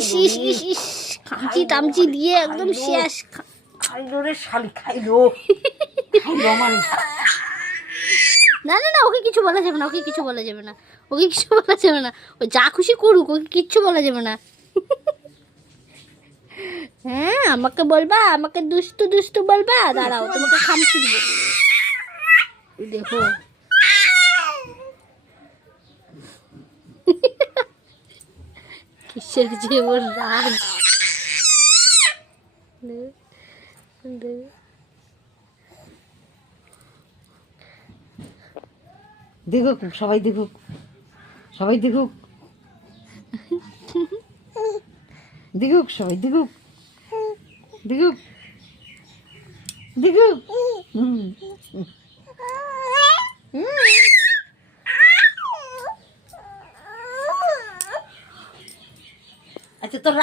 ইস ইস ইস ইস খামচি তামচি দিয়ে একদম শেষ। খাইলো রে শালি, খাইলো খাইলো মানে। না না না, ওকে কিছু বলা যাবে না, ওকে কিছু বলা যাবে না, ওকে কিছু বলা যাবে না। ও যা খুশি করুক, ওকে কিচ্ছু বলা যাবে না। হ্যাঁ, আমাকে বলবা, আমাকে দুষ্টু দুষ্টু বলবা, দাঁড়াও তোমাকে খামচি দিব। দেখো কিসের যে ওর রাগ। দেখুক সবাই, দেখুক সবাই, দেখুক দেখুক সবাই, দেখুক দেখুক দেখুক। আচ্ছা তোর